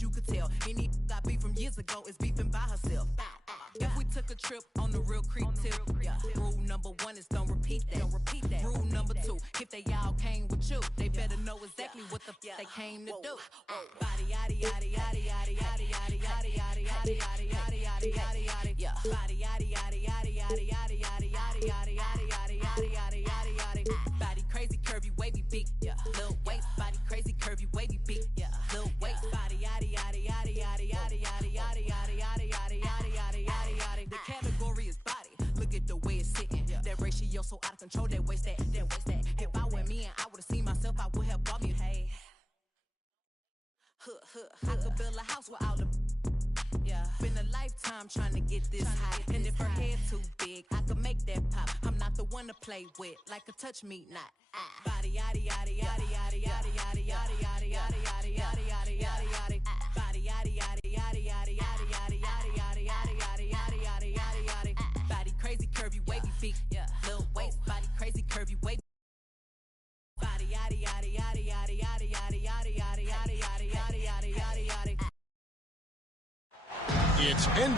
as you could tell. Any got beef from years ago is beefing by herself. If we took a trip on the real creep tip, yeah. Rule number 1 is don't repeat that. Rule number 2, if they all came with you, they better know exactly what the f they came to do. Body yaddy yaddy yaddy yaddy yaddy yaddy yaddy yaddy yaddy yaddy yaddy yaddy yaddy yeah. Body yaddy yaddy yaddy yaddy yaddy yaddy yaddy yaddy yaddy yaddy yaddy yaddy yaddy yaddy. Body crazy, curvy, wavy, big, yeah. Little waist, body crazy, curvy, wavy, big, yeah. Little waist, body yaddy yaddy yaddy yaddy yaddy yaddy yaddy yaddy yaddy yaddy yaddy yaddy yaddy yaddy. The category is body. Look at the way it's sitting. That ratio so out of control. That waist that. If I were me and I would've seen myself, I would have bought me. Hey, I could build a house with all the. Yeah, been a lifetime trying to get this high. And if her head too big, I could make that pop. I'm not the one to play with, like a touch me not. Body yaddy yaddy yaddy yaddy yaddy yaddy yaddy yaddy yaddy yaddy yaddy yaddy yaddy yaddy. Body yaddy yaddy yaddy yaddy yaddy yaddy yaddy yaddy yaddy yaddy yaddy yaddy yaddy yaddy. Body crazy, curvy, wavy, big, little waist. Body crazy, curvy, wavy. Body yaddy yaddy yaddy yaddy yaddy yaddy yaddy yaddy yaddy yaddy yaddy yaddy yaddy yaddy. It's in.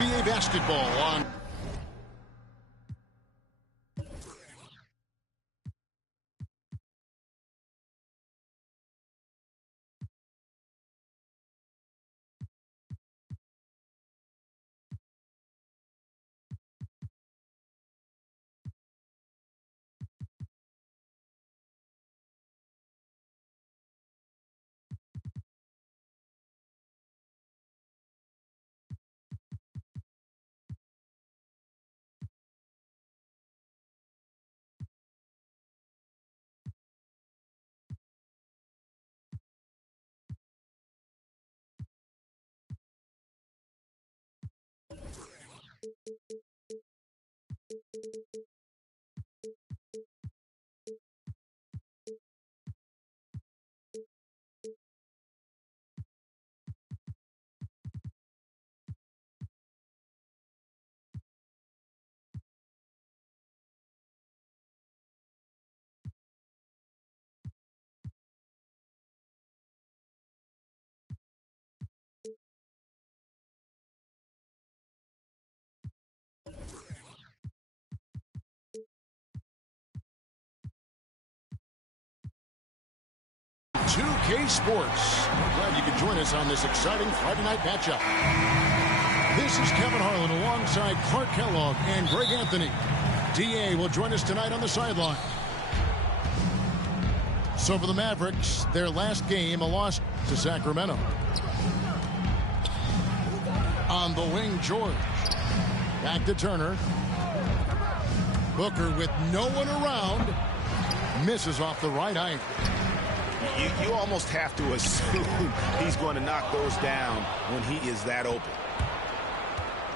NBA basketball on. K Sports. We're glad you could join us on this exciting Friday night matchup. This is Kevin Harlan alongside Clark Kellogg and Greg Anthony. D.A. will join us tonight on the sideline. So for the Mavericks, their last game, a loss to Sacramento. On the wing, George. Back to Turner. Booker with no one around. Misses off the right eye. You almost have to assume he's going to knock those down when he is that open.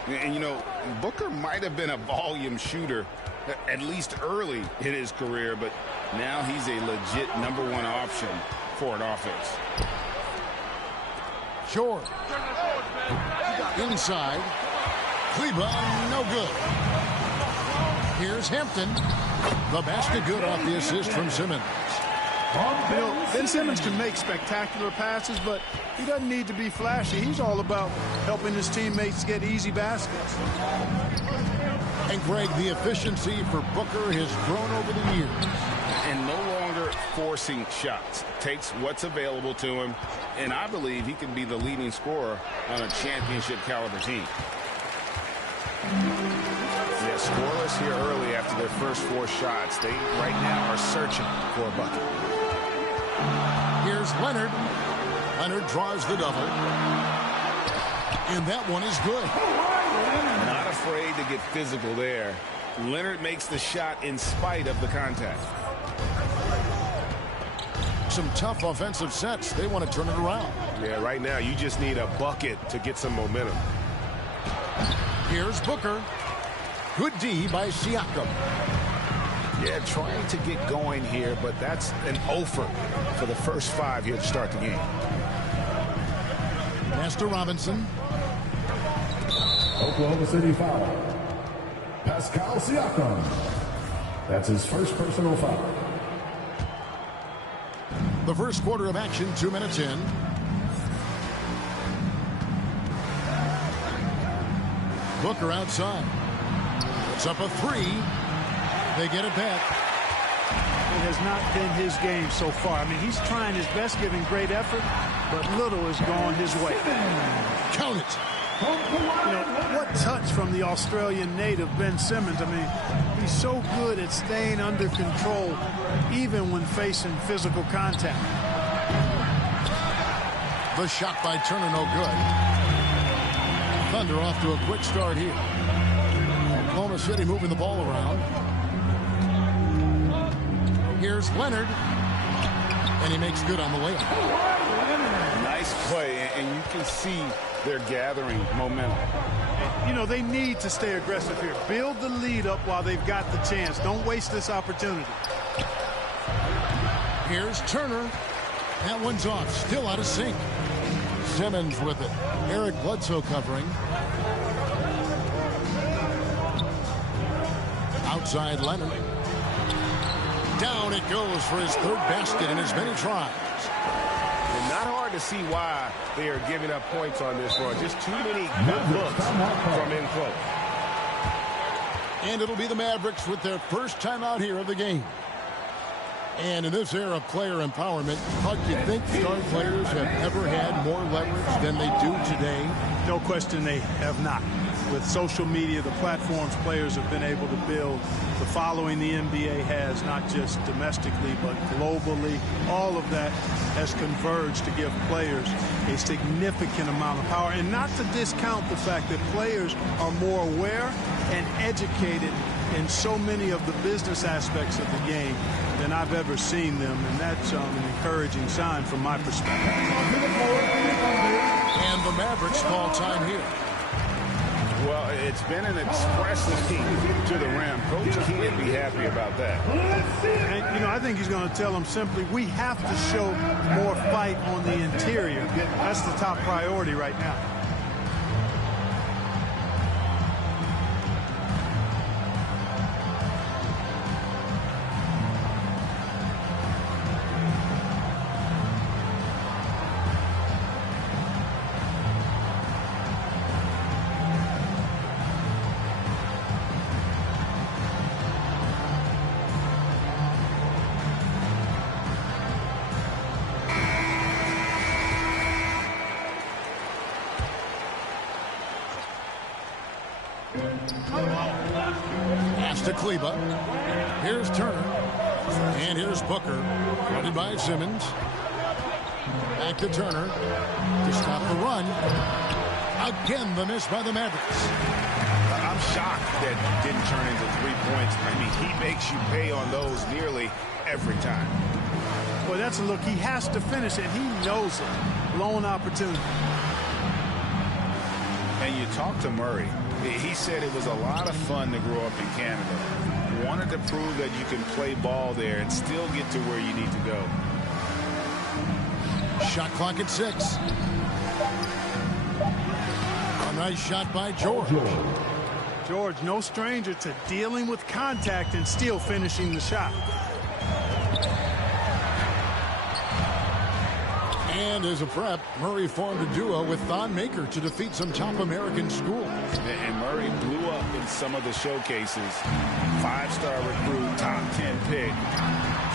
And, you know, Booker might have been a volume shooter, at least early in his career, but now he's a legit #1 option for an offense. George. Inside. Kleba, no good. Here's Hampton. The basket good off the assist from Simmons. You know, Ben Simmons can make spectacular passes, but he doesn't need to be flashy. He's all about helping his teammates get easy baskets. And Greg, the efficiency for Booker has grown over the years. And no longer forcing shots. Takes what's available to him, and I believe he can be the leading scorer on a championship caliber team. Yeah, scoreless here early after their first 4 shots. They right now are searching for a bucket. Here's Leonard. Leonard draws the double. And that one is good. Not afraid to get physical there. Leonard makes the shot in spite of the contact. Some tough offensive sets. They want to turn it around. Yeah, right now you just need a bucket to get some momentum. Here's Booker. Good D by Siakam. Yeah, trying to get going here, but that's an offer for the first 5 here to start the game. Pass to Robinson. Oklahoma City foul. Pascal Siakam. That's his first personal foul. The first quarter of action, 2 minutes in. Booker outside. It's up a 3. They get it back. It has not been his game so far. I mean, he's trying his best, giving great effort, but little has gone his way. Count it. You know, what touch from the Australian native, Ben Simmons. I mean, he's so good at staying under control, even when facing physical contact. The shot by Turner, no good. Thunder off to a quick start here. Oklahoma City moving the ball around. Here's Leonard. And he makes good on the layup. Nice play, and you can see they're gathering momentum. You know, they need to stay aggressive here. Build the lead up while they've got the chance. Don't waste this opportunity. Here's Turner. That one's off. Still out of sync. Simmons with it. Eric Bledsoe covering. Outside Leonard. Down it goes for his 3rd basket in as many tries. And not hard to see why they are giving up points on this run. Just too many good looks from in close. And it'll be the Mavericks with their first time out here of the game. And in this era of player empowerment, Huck, you think star players have ever had more leverage than they do today? No question they have not. With social media, the platforms players have been able to build, the following the NBA has, not just domestically, but globally, all of that has converged to give players a significant amount of power. And not to discount the fact that players are more aware and educated in so many of the business aspects of the game than I've ever seen them, and that's an encouraging sign from my perspective. And the Mavericks call time here. Well, it's been an express lead to the rim. Coach can't be happy about that. And, you know, I think he's going to tell them simply, we have to show more fight on the interior. That's the top priority right now. Pass to Kleba. Here's Turner. And here's Booker. Running by Simmons. Back to Turner to stop the run. Again, the miss by the Mavericks. I'm shocked that didn't turn into 3 points. I mean, he makes you pay on those nearly every time. Well, that's a look. He has to finish it. He knows it. Blown opportunity. And you talk to Murray. He said it was a lot of fun to grow up in Canada. Wanted to prove that you can play ball there and still get to where you need to go. Shot clock at 6. A nice shot by George. George, no stranger to dealing with contact and still finishing the shot. And as a prep, Murray formed a duo with Thon Maker to defeat some top American schools. And Murray blew up in some of the showcases. 5-star recruit, top 10 pick.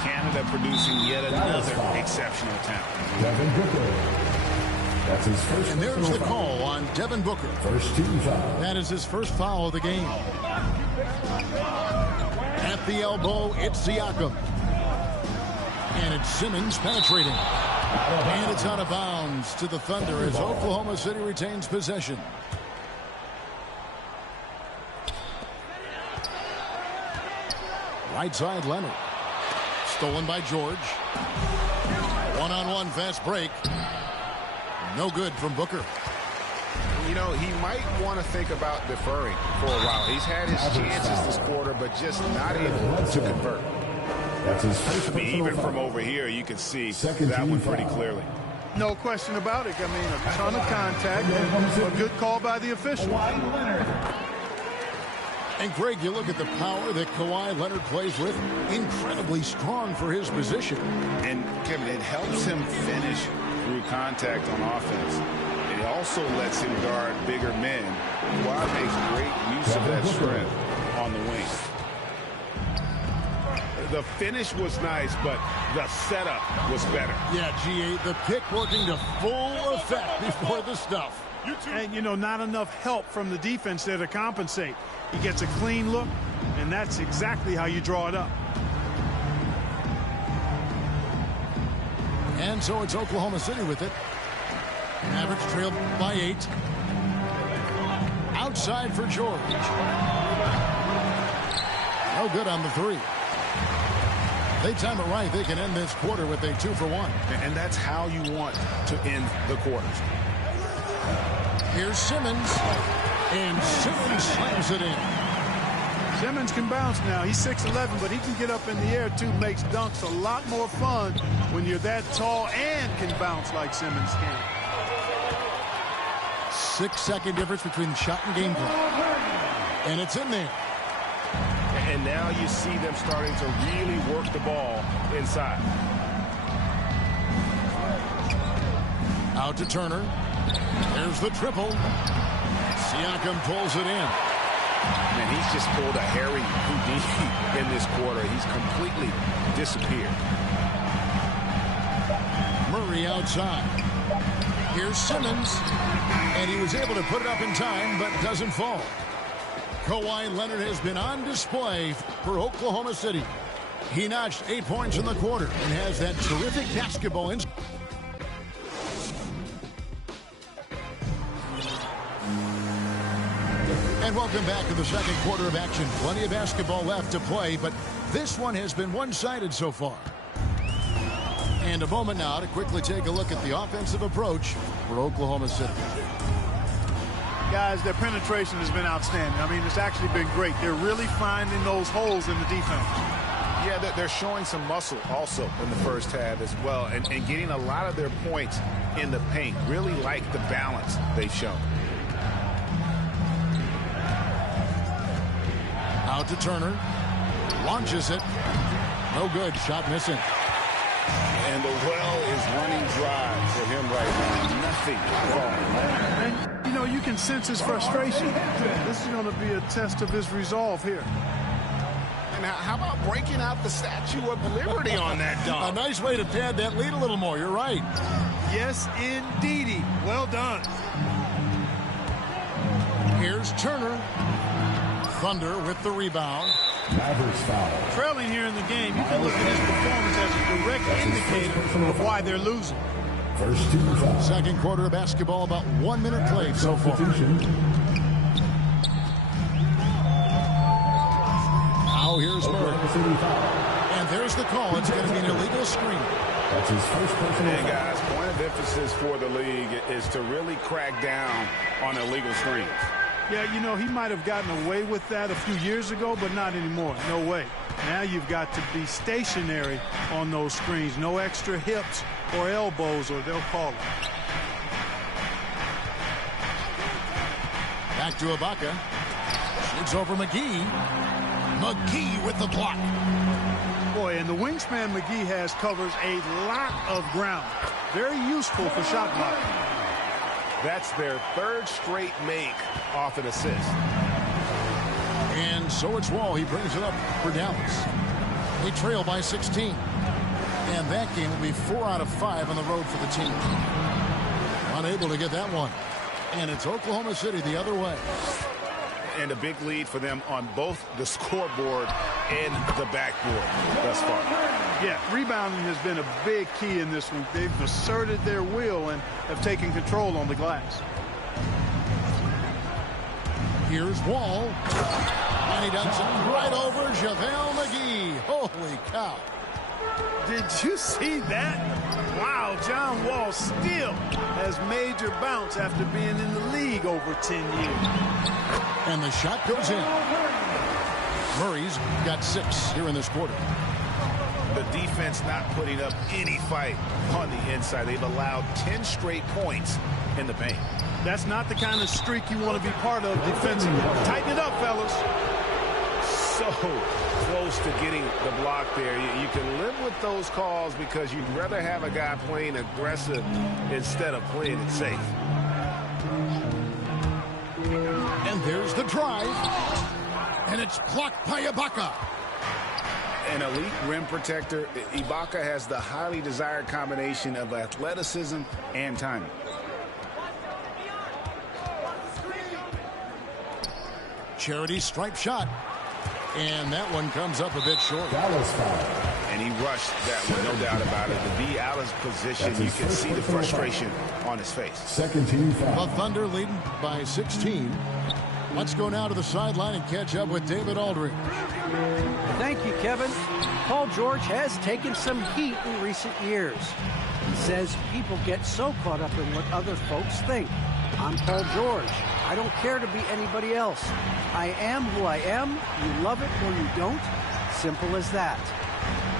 Canada producing yet another exceptional talent. Devin Booker. That's his first. And there's the call on Devin Booker. First team foul. That is his first foul of the game. At the elbow, it's Siakam. And it's Simmons penetrating. And it's out of bounds to the Thunder as Oklahoma City retains possession. Right side, Leonard. Stolen by George. One-on-one fast break. No good from Booker. You know, he might want to think about deferring for a while. He's had his chances this quarter, but just not able to convert. That's his first. I mean, even from over here, you can see that one pretty clearly. No question about it. I mean, a ton of contact. A good call by the official. And Greg, you look at the power that Kawhi Leonard plays with. Incredibly strong for his position. And, Kevin, it helps him finish through contact on offense. It also lets him guard bigger men. Kawhi makes great use of that strength on the wing. The finish was nice, but the setup was better. Yeah, G8, the pick working to full effect before the stuff. And, you know, not enough help from the defense there to compensate. He gets a clean look, and that's exactly how you draw it up. And so it's Oklahoma City with it. Mavericks trailed by 8. Outside for George. No good on the 3. They time it right. They can end this quarter with a 2-for-1. And that's how you want to end the quarters. Here's Simmons. And Simmons slams it in. Simmons can bounce now. He's 6'11", but he can get up in the air, too. Makes dunks a lot more fun when you're that tall and can bounce like Simmons can. 6-second difference between shot and game clock. And it's in there. And now you see them starting to really work the ball inside. Out to Turner. There's the triple. Siakam pulls it in. Man, he's just pulled a Harry Houdini in this quarter. He's completely disappeared. Murray outside. Here's Simmons. And he was able to put it up in time, but doesn't fall. Kawhi Leonard has been on display for Oklahoma City. He notched 8 points in the quarter and has that terrific basketball in. And welcome back to the second quarter of action. Plenty of basketball left to play, but this one has been one-sided so far. And a moment now to quickly take a look at the offensive approach for Oklahoma City. Guys, their penetration has been outstanding. I mean, it's actually been great. They're really finding those holes in the defense. Yeah, they're showing some muscle also in the first half as well, and getting a lot of their points in the paint. Really like the balance they've shown. Out to Turner. Launches it. No good. Shot missing. And the well is running dry for him right now. Nothing falling. And, you know, you can sense his frustration. This is going to be a test of his resolve here. And how about breaking out the Statue of Liberty on that dunk? A nice way to pad that lead a little more. You're right. Yes, indeedy. Well done. Here's Turner. Thunder with the rebound. Mavericks foul. Trailing here in the game, you can look at his performance as a direct indicator of why they're losing. First team foul. Second quarter of basketball, about 1 minute played so far. Now here's Murray. And there's the call. It's going to be an illegal screen. That's his first personal And foul. guys, point of emphasis for the league is to really crack down on illegal screens. Yeah, you know, he might have gotten away with that a few years ago, but not anymore. No way. Now you've got to be stationary on those screens. No extra hips or elbows, or they'll call it. Back to Ibaka. Shoots over McGee. McGee with the block. Boy, and the wingspan McGee has covers a lot of ground. Very useful for shot blocking. That's their third straight make off an assist. And so it's Wall. He brings it up for Dallas. They trail by 16. And that game will be 4 out of 5 on the road for the team. Unable to get that one. And it's Oklahoma City the other way. And a big lead for them on both the scoreboard and the backboard thus far. Yeah, rebounding has been a big key in this one. They've asserted their will and have taken control on the glass. Here's Wall. And he dumps it right over JaVale McGee. Holy cow. Did you see that? Wow, John Wall still has major bounce after being in the league over 10 years. And the shot goes in. Murray's got 6 here in this quarter. The defense not putting up any fight on the inside. They've allowed 10 straight points in the paint. That's not the kind of streak you want to be part of defensively. Tighten it up, fellas. So close to getting the block there. You can live with those calls because you'd rather have a guy playing aggressive instead of playing it safe. And there's the drive. And it's blocked by Ibaka. An elite rim protector, Ibaka has the highly desired combination of athleticism and timing. Charity stripe shot. And that one comes up a bit short. Dallas foul. And he rushed that one, no doubt about it. To be out of position, you can see the frustration on his face. Second team foul. The Thunder leading by 16. Let's go now to the sideline and catch up with David Aldridge. Thank you, Kevin. Paul George has taken some heat in recent years. He says people get so caught up in what other folks think. I'm Paul George. I don't care to be anybody else. I am who I am. You love it or you don't. Simple as that.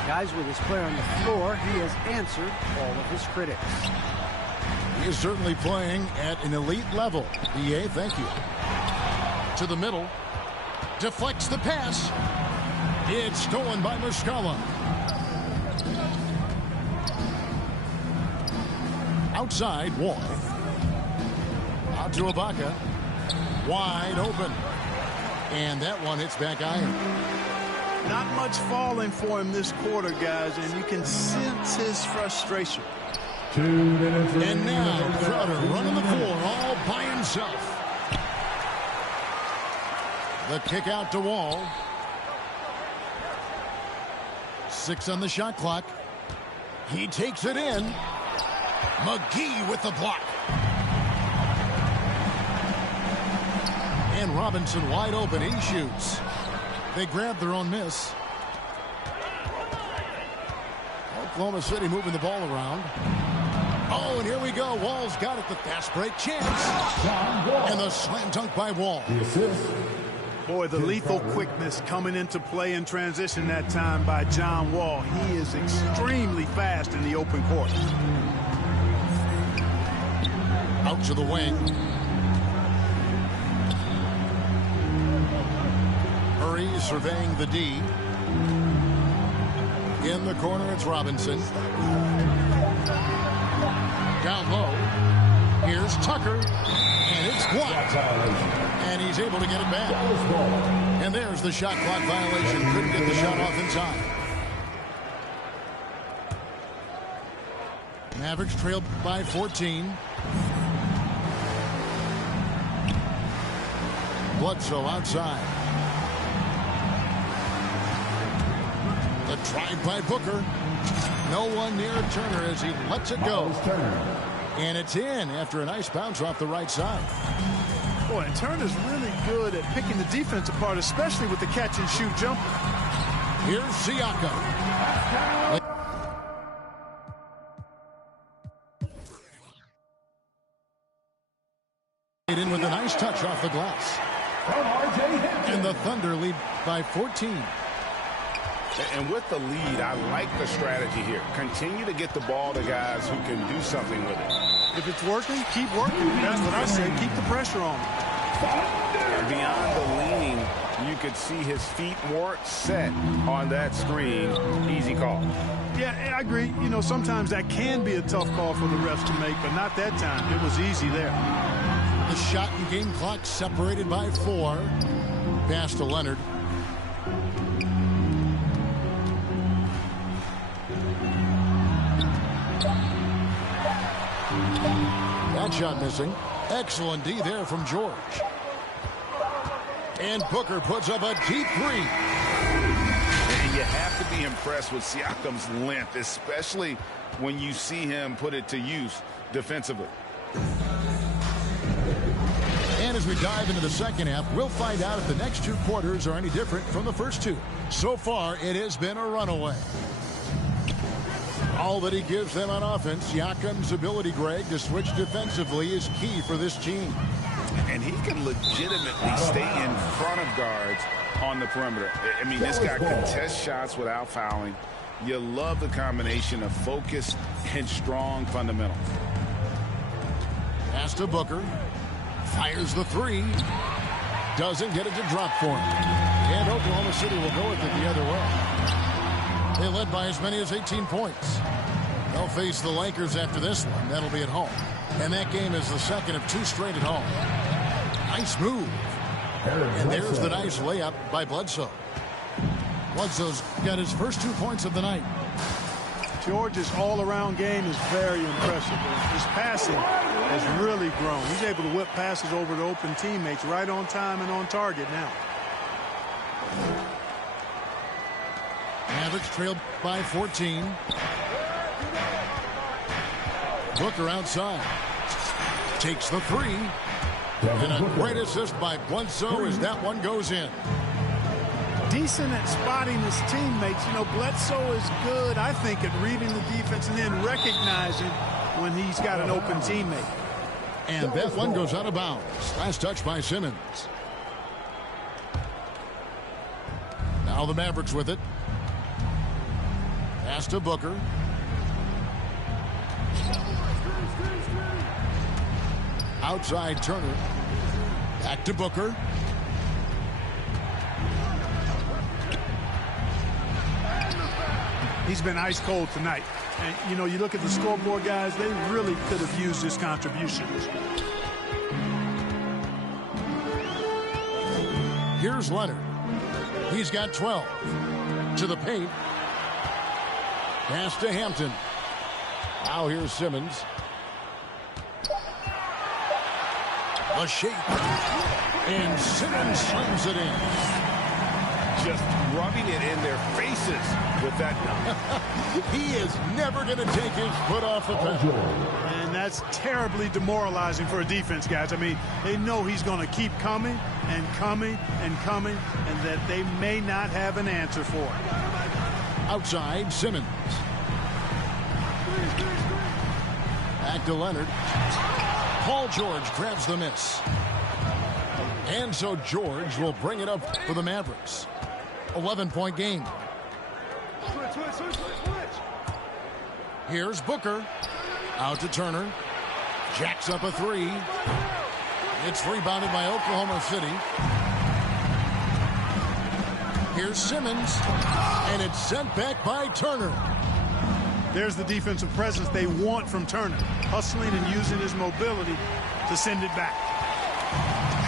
Guys, with his player on the floor, he has answered all of his critics. He is certainly playing at an elite level. EA, thank you. To the middle. Deflects the pass. It's stolen by Muscala. Outside, Wall. Out to Ibaka. Wide open. And that one hits back iron. Not much falling for him this quarter, guys, and you can sense his frustration. 2 minutes. And now Crowder running the floor all by himself. The kick out to Wall. 6 on the shot clock. He takes it in. McGee with the block. And Robinson wide open. He shoots. They grab their own miss. Oklahoma City moving the ball around. Oh, and here we go. Wall's got it. The fast break chance. And the slam dunk by Wall. The assist. Boy, the lethal quickness coming into play in transition that time by John Wall. He is extremely fast in the open court. Out to the wing. Murray surveying the D. In the corner, it's Robinson. Down low. Here's Tucker. And it's blocked. And he's able to get it back. And there's the shot clock violation. Couldn't get the shot off in time. Mavericks trailed by 14. Bledsoe outside. Drive by Booker. No one near Turner as he lets it go. And it's in after a nice bounce off the right side. Boy, and Turner's really good at picking the defense apart, especially with the catch-and-shoot jumper. Here's Siakam. In with a nice touch off the glass. And the Thunder lead by 14. And with the lead, I like the strategy here. Continue to get the ball to guys who can do something with it. If it's working, keep working. That's what I say. Keep the pressure on. Beyond the leaning, you could see his feet more set on that screen. Easy call. Yeah, I agree. You know, sometimes that can be a tough call for the refs to make, but not that time. It was easy there. The shot and game clock separated by 4. Pass to Leonard. That shot missing. Excellent D there from George. And Booker puts up a deep 3. And you have to be impressed with Siakam's length, especially when you see him put it to use defensively. And as we dive into the second half, we'll find out if the next 2 quarters are any different from the first 2. So far, it has been a runaway. All that he gives them on offense, Siakam's ability, Greg, to switch defensively is key for this team. And he can legitimately stay in front of guards on the perimeter. I mean, this guy contests shots without fouling. You love the combination of focus and strong fundamentals. Pass to Booker. Fires the 3. Doesn't get it to drop for him. And Oklahoma City will go with it the other way. They led by as many as 18 points. They'll face the Lakers after this one. That'll be at home. And that game is the second of 2 straight at home. Nice move. And there's the nice layup by Bledsoe. Bledsoe's got his first 2 points of the night. George's all-around game is very impressive. His passing has really grown. He's able to whip passes over to open teammates right on time and on target now. Mavericks trailed by 14. Booker outside. Takes the 3. And a great assist by Bledsoe as that one goes in. Decent at spotting his teammates. You know, Bledsoe is good, I think, at reading the defense and then recognizing when he's got an open teammate. And that one goes out of bounds. Last touch by Simmons. Now the Mavericks with it. Pass to Booker. Outside Turner. Back to Booker. He's been ice cold tonight. And, you know, you look at the scoreboard, guys, they really could have used his contribution. Here's Leonard. He's got 12. To the paint. Pass to Hampton. Now here's Simmons. The shape. And Simmons slams it in. Just rubbing it in their faces with that. He is never going to take his foot off the pedal. And that's terribly demoralizing for a defense, guys. I mean, they know he's going to keep coming and coming and coming, and that they may not have an answer for it. Outside, Simmons. Back to Leonard. Paul George grabs the miss. And so George will bring it up for the Mavericks. 11-point game. Here's Booker. Out to Turner. Jacks up a 3. It's rebounded by Oklahoma City. Here's Simmons. And it's sent back by Turner. There's the defensive presence they want from Turner. Hustling and using his mobility to send it back.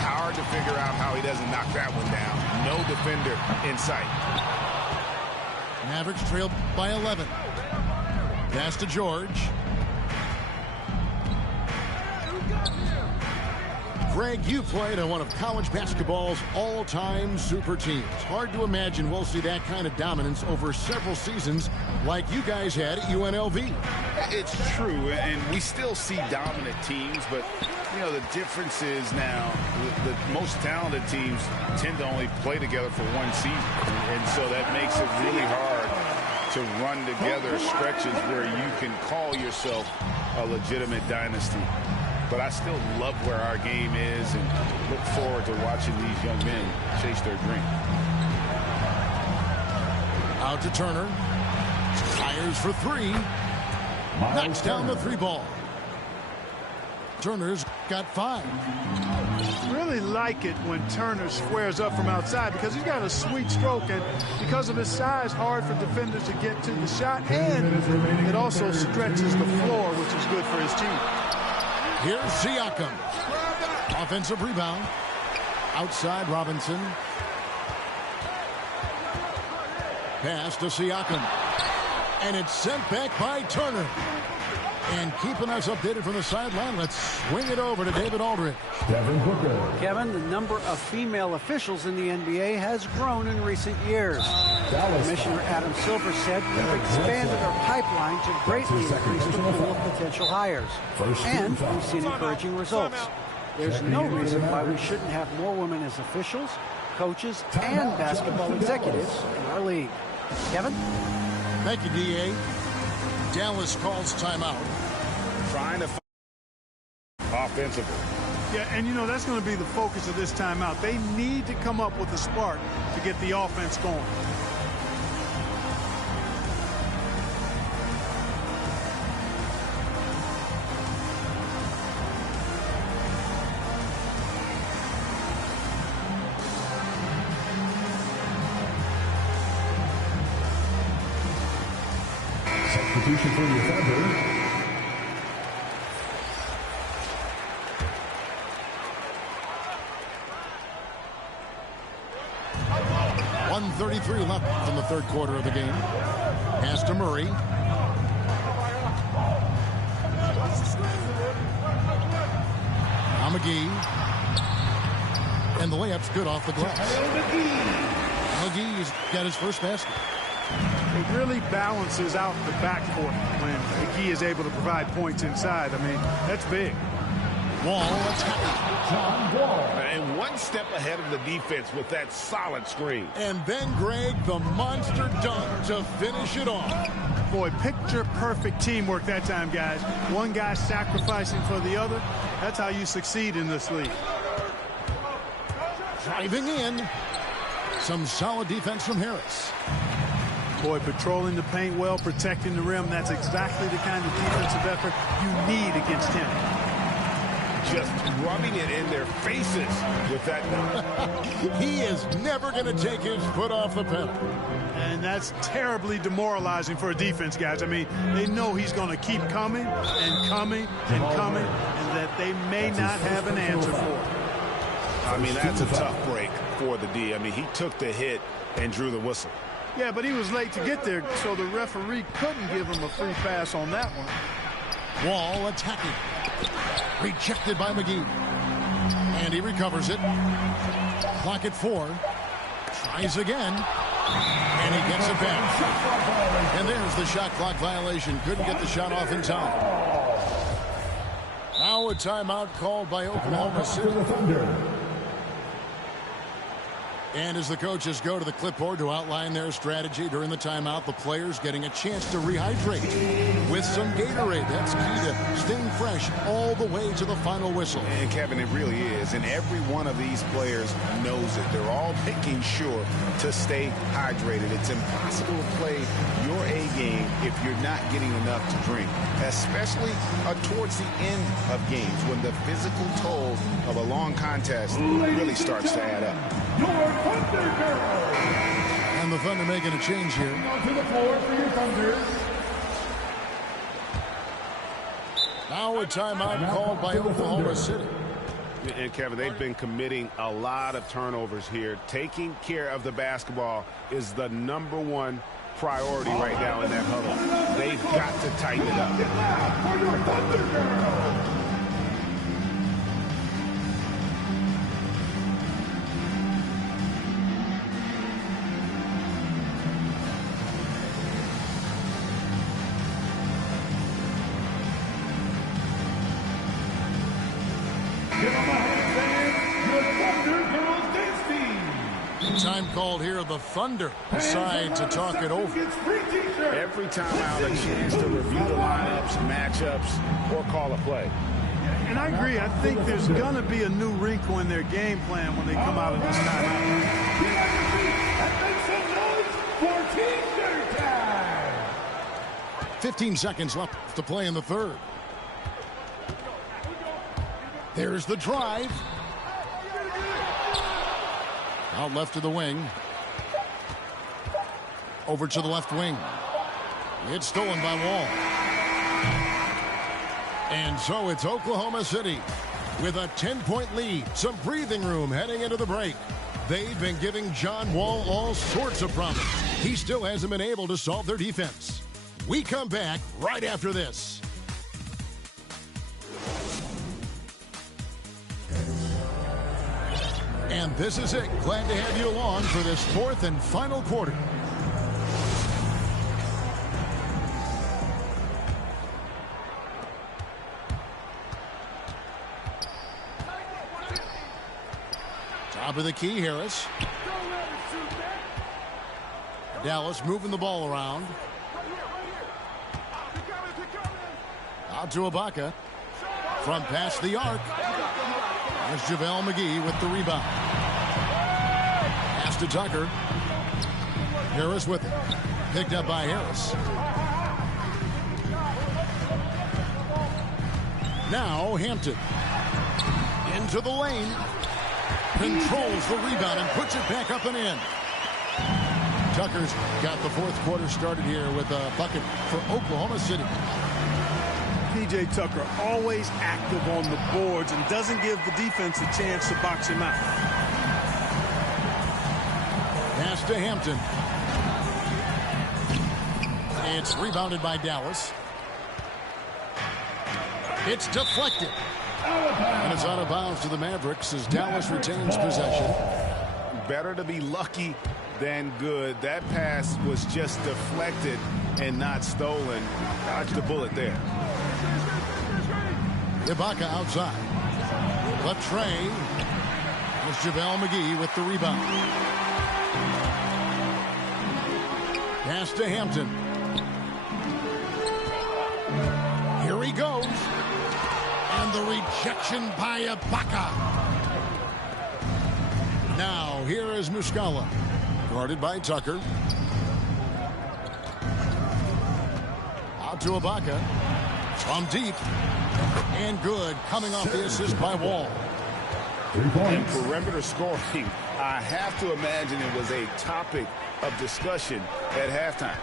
Hard to figure out how he doesn't knock that one down. No defender in sight. Mavericks trailed by 11. Pass to George. Greg, you played on one of college basketball's all-time super teams. Hard to imagine we'll see that kind of dominance over several seasons like you guys had at UNLV. It's true, and we still see dominant teams, but, you know, the difference is now the most talented teams tend to only play together for one season, and so that makes it really hard to run together stretches where you can call yourself a legitimate dynasty. But I still love where our game is and look forward to watching these young men chase their dream. Out to Turner. Fires for three. Knocks down the three ball. Turner's got 5. Really like it when Turner squares up from outside because he's got a sweet stroke, and because of his size, hard for defenders to get to the shot, and it also stretches the floor, which is good for his team. Here's Siakam. Offensive rebound. Outside Robinson. Pass to Siakam. And it's sent back by Turner. And keeping us updated from the sideline, let's swing it over to David Aldridge. Kevin, the number of female officials in the NBA has grown in recent years. Commissioner Adam Silver said we've expanded our pipeline to greatly increase the pool of potential hires. And we've seen encouraging results. There's no reason why we shouldn't have more women as officials, coaches, and basketball executives in our league. Kevin? Thank you, D.A. Dallas calls timeout. Trying to offensively. Yeah, and you know, that's going to be the focus of this timeout. They need to come up with a spark to get the offense going. Substitution for the offender. 1:33 left in the third quarter of the game. Pass to Murray. Now McGee. And the layup's good off the glass. McGee's got his first basket. It really balances out the backcourt when McGee is able to provide points inside. I mean, that's big. Wall attacking. And one step ahead of the defense with that solid screen. And then Greg, the monster dunk to finish it off. Boy, picture-perfect teamwork that time, guys. One guy sacrificing for the other. That's how you succeed in this league. Driving in. Some solid defense from Harris. Boy, patrolling the paint well, protecting the rim. That's exactly the kind of defensive effort you need against him. Just rubbing it in their faces with that dunk. He is never going to take his foot off the pedal. And that's terribly demoralizing for a defense, guys. I mean, they know he's going to keep coming and coming and coming, and that they may not have an answer for it. I mean, that's a tough break for the D. I mean, he took the hit and drew the whistle. Yeah, but he was late to get there, so the referee couldn't give him a free pass on that one. Wall attacking. Rejected by McGee. And he recovers it. Clock at 4. Tries again. And he gets it back. And there's the shot clock violation. Couldn't get the shot off in time. Now a timeout called by Oklahoma City. And as the coaches go to the clipboard to outline their strategy during the timeout, the players getting a chance to rehydrate with some Gatorade. That's key to staying fresh all the way to the final whistle. And Kevin, it really is. And every one of these players knows it. They're all making sure to stay hydrated. It's impossible to play your A game if you're not getting enough to drink, especially towards the end of games when the physical toll of a long contest really starts to add up. And the Thunder making a change here. To the floor for your Thunder. Now a timeout called by Oklahoma City. And Kevin, they've been committing a lot of turnovers here. Taking care of the basketball is the #1 priority right now in that huddle. They've got to tighten it up. Time called here, the Thunder decide to talk it over. Every time out, a chance to review the lineups, matchups, or call a play. And I agree. I think there's going to be a new wrinkle in their game plan when they come out of this timeout. 15 seconds left to play in the third. There's the drive. Out left to the wing. Over to the left wing. It's stolen by Wall. And so it's Oklahoma City with a 10-point lead. Some breathing room heading into the break. They've been giving John Wall all sorts of problems. He still hasn't been able to solve their defense. We come back right after this. And this is it. Glad to have you along for this fourth and final quarter. Top of the key, Harris. Dallas moving the ball around. Out to Ibaka. From past the arc. There's JaVale McGee with the rebound. Pass to Tucker. Harris with it. Picked up by Harris. Now Hampton. Into the lane. Controls the rebound and puts it back up and in. Tucker's got the fourth quarter started here with a bucket for Oklahoma City. P.J. Tucker always active on the boards and doesn't give the defense a chance to box him out. Pass to Hampton. It's rebounded by Dallas. It's deflected. And it's out of bounds to the Mavericks as Dallas retains possession. Better to be lucky than good. That pass was just deflected and not stolen. Dodged the bullet there. Ibaka outside. Latrey. There's JaVale McGee with the rebound. Pass to Hampton. Here he goes. And the rejection by Ibaka. Now, here is Muscala. Guarded by Tucker. Out to Ibaka. From deep. And good. Coming off the assist by Wall. 3 points. And perimeter scoring, I have to imagine it was a topic of discussion at halftime.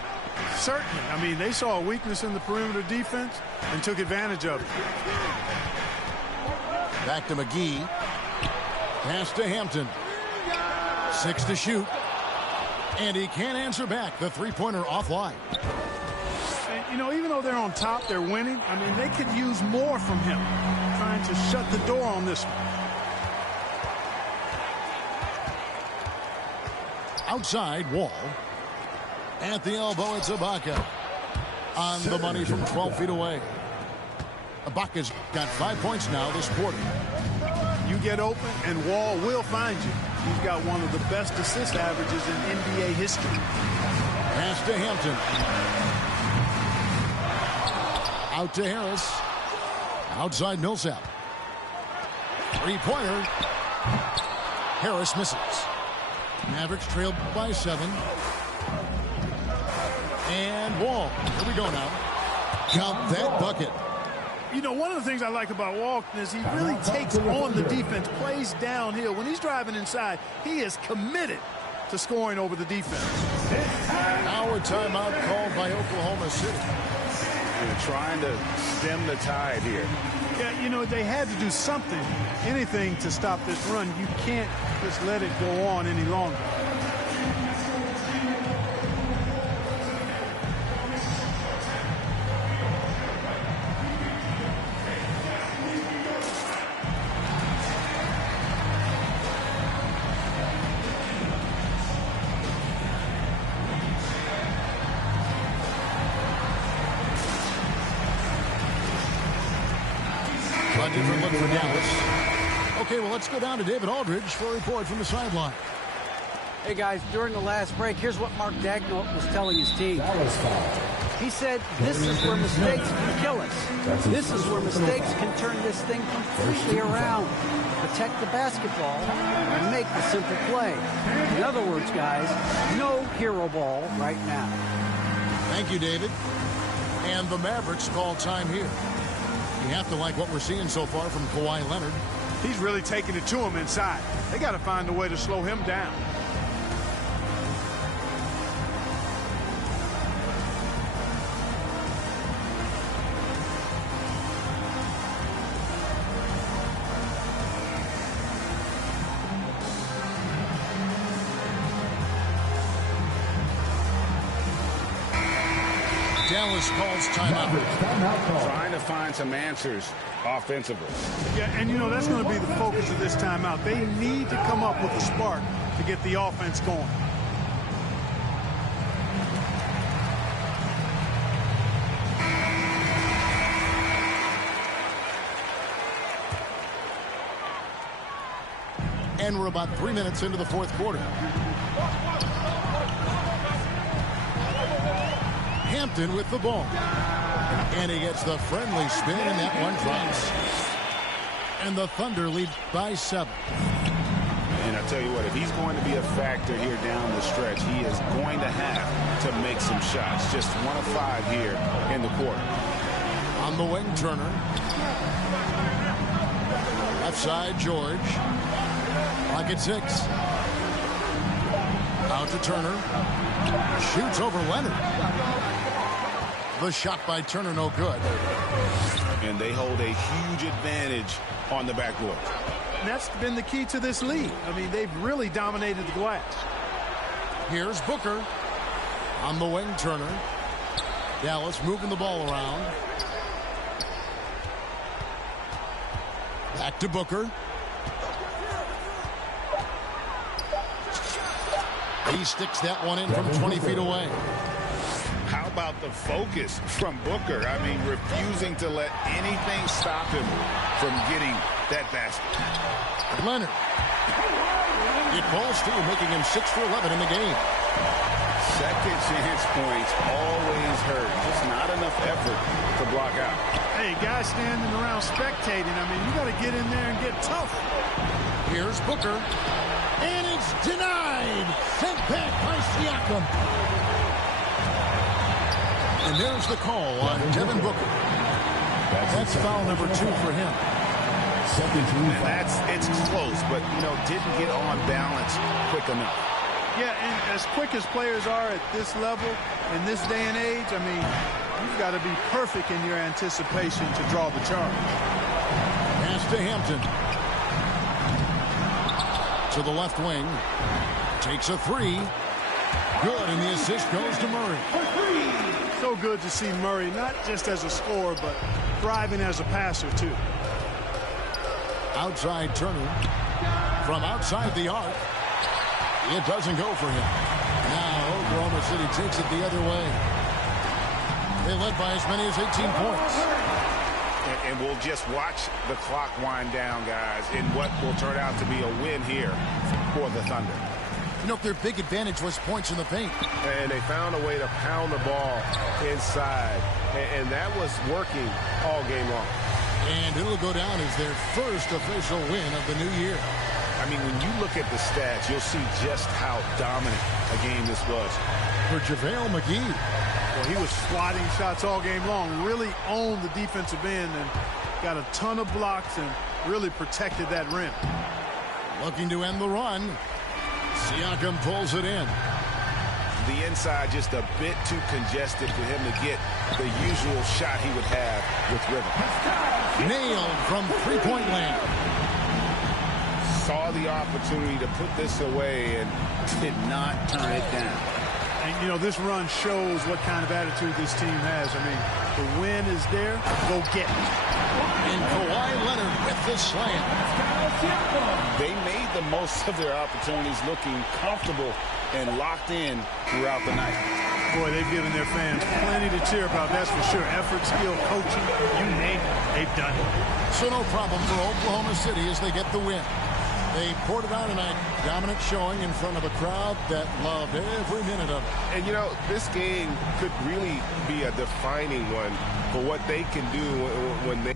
Certainly. I mean, they saw a weakness in the perimeter defense and took advantage of it. Back to McGee. Pass to Hampton. 6 to shoot. And he can't answer back. The three-pointer offline. And, you know, even though they're on top, they're winning. I mean, they could use more from him. Trying to shut the door on this one. Outside, Wall. At the elbow, it's Ibaka. On the money from 12 feet away. Ibaka's got 5 points now this quarter. You get open, and Wall will find you. He's got one of the best assist averages in NBA history. Pass to Hampton. Out to Harris. Outside Millsap. Three-pointer. Harris misses. Mavericks trailed by 7. And Wall. Here we go now. Count that bucket. You know, one of the things I like about Walton is he really takes on the defense, plays downhill. When he's driving inside, he is committed to scoring over the defense. Now a timeout called by Oklahoma City. They're trying to stem the tide here. Yeah, you know, they had to do something, anything to stop this run. You can't just let it go on any longer. A different look for Dallas. Okay, well, let's go down to David Aldridge for a report from the sideline. Hey, guys, during the last break, here's what Mark Daigneault was telling his team. He said, this is where mistakes can kill us. This is where mistakes can turn this thing completely around. Protect the basketball and make the simple play. In other words, guys, no hero ball right now. Thank you, David. And the Mavericks call time here. You have to like what we're seeing so far from Kawhi Leonard. He's really taking it to him inside. They got to find a way to slow him down. Dallas calls timeout. Trying to find some answers offensively. Yeah, and you know, that's going to be the focus of this timeout. They need to come up with a spark to get the offense going. And we're about 3 minutes into the fourth quarter. Hampton with the ball. And he gets the friendly spin, and that one drops. And the Thunder lead by 7. And I tell you what, if he's going to be a factor here down the stretch, he is going to have to make some shots. Just 1 of 5 here in the quarter. On the wing, Turner. Left side, George. Clock at 6. Out to Turner. Shoots over Leonard. The shot by Turner, no good. And they hold a huge advantage on the backboard. And that's been the key to this lead. I mean, they've really dominated the glass. Here's Booker. On the wing, Turner. Dallas moving the ball around. Back to Booker. He sticks that one in from 20 feet away. How about the focus from Booker? I mean, refusing to let anything stop him from getting that basket. Leonard. It falls through, making him 6 for 11 in the game. Second chance points always hurt. Just not enough effort to block out. Hey, guys standing around spectating. I mean, you got to get in there and get tough. Here's Booker. And it's denied. Sent back by Siakam. And there's the call on Devin Booker. That's foul number 2 for him. And it's close, but, you know, didn't get on balance quick enough. Yeah, and as quick as players are at this level, in this day and age, I mean, you've got to be perfect in your anticipation to draw the charge. Pass to Hampton. To the left wing. Takes a 3. Good, and the assist goes to Murray. So good to see Murray, not just as a scorer, but thriving as a passer, too. Outside Turner. From outside the arc. It doesn't go for him. Now Oklahoma City takes it the other way. They led by as many as 18 points. And we'll just watch the clock wind down, guys, in what will turn out to be a win here for the Thunder. You know, their big advantage was points in the paint. And they found a way to pound the ball inside. And that was working all game long. And it'll go down as their first official win of the new year. I mean, when you look at the stats, you'll see just how dominant a game this was. For JaVale McGee. Well, he was swatting shots all game long, really owned the defensive end and got a ton of blocks and really protected that rim. Looking to end the run. Siakam pulls it in. The inside just a bit too congested for him to get the usual shot he would have with rhythm. Nailed from three-point land. Saw the opportunity to put this away and did not turn it down. And, you know, this run shows what kind of attitude this team has. I mean, the win is there. Go get it. And Kawhi Leonard with the slam. They made the most of their opportunities, looking comfortable and locked in throughout the night. Boy, they've given their fans plenty to cheer about, that's for sure. Effort, skill, coaching, you name it, they've done it. So no problem for Oklahoma City as they get the win. They poured it on tonight. Dominant showing in front of a crowd that loved every minute of it. And, you know, this game could really be a defining one for what they can do when they...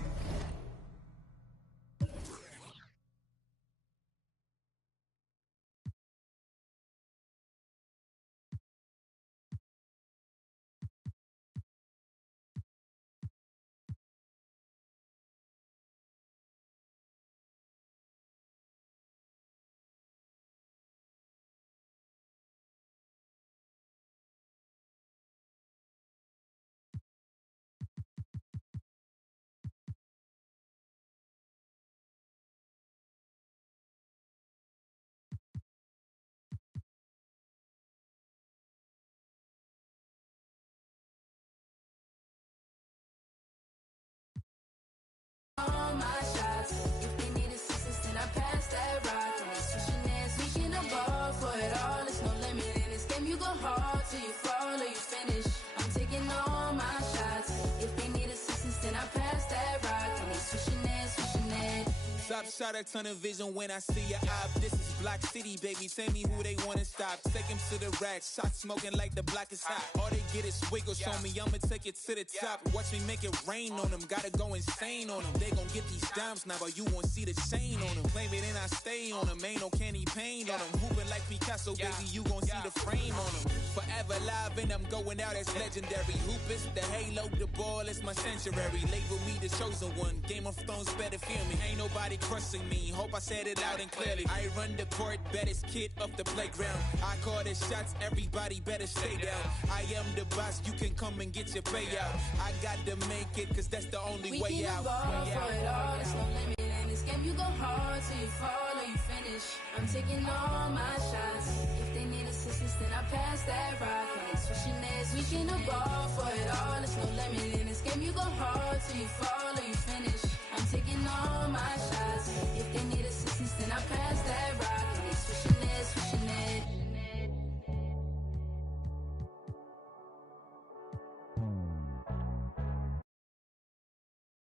All my shots. If they need assistance, then I pass that rock. And they switching hands, we can evolve for it all. There's no limit in this game. You go hard till you fall or you finish. I'm taking all my shots. If they need assistance, then I pass that rock. And they switching hands, switching hands. Top shot a ton of vision when I see your eye. This is Block City, baby. Tell me who they wanna stop. Take him to the rack. Shot smoking like the block is hot. All they get is wiggles on me. I'ma take it to the top. Watch me make it rain on them. Gotta go insane on them. They gon' get these dimes now, but you won't see the chain on them. Claim it and I stay on them. Ain't no candy paint on them. Hooping like Picasso, baby. You gon' see the frame on them. Forever live and I'm going out as legendary. Hoopers, the halo, the ball is my sanctuary. Label me the chosen one. Game of Thrones better feel me. Ain't nobody crushing me. Hope I said it loud and clearly. I run the court, baddest kid off the playground. I call the shots, everybody better stay down. I am the boss, you can come and get your payout. I got to make it, cause that's the only way out. We can evolve for it all, there's no limit in this game. You go hard till you fall or you finish. I'm taking all my shots. If they need assistance, then I pass that rock. And they switching legs, we can evolve for it all. There's no limit in this game. You go hard till you fall or you finish. I'm taking all my shots.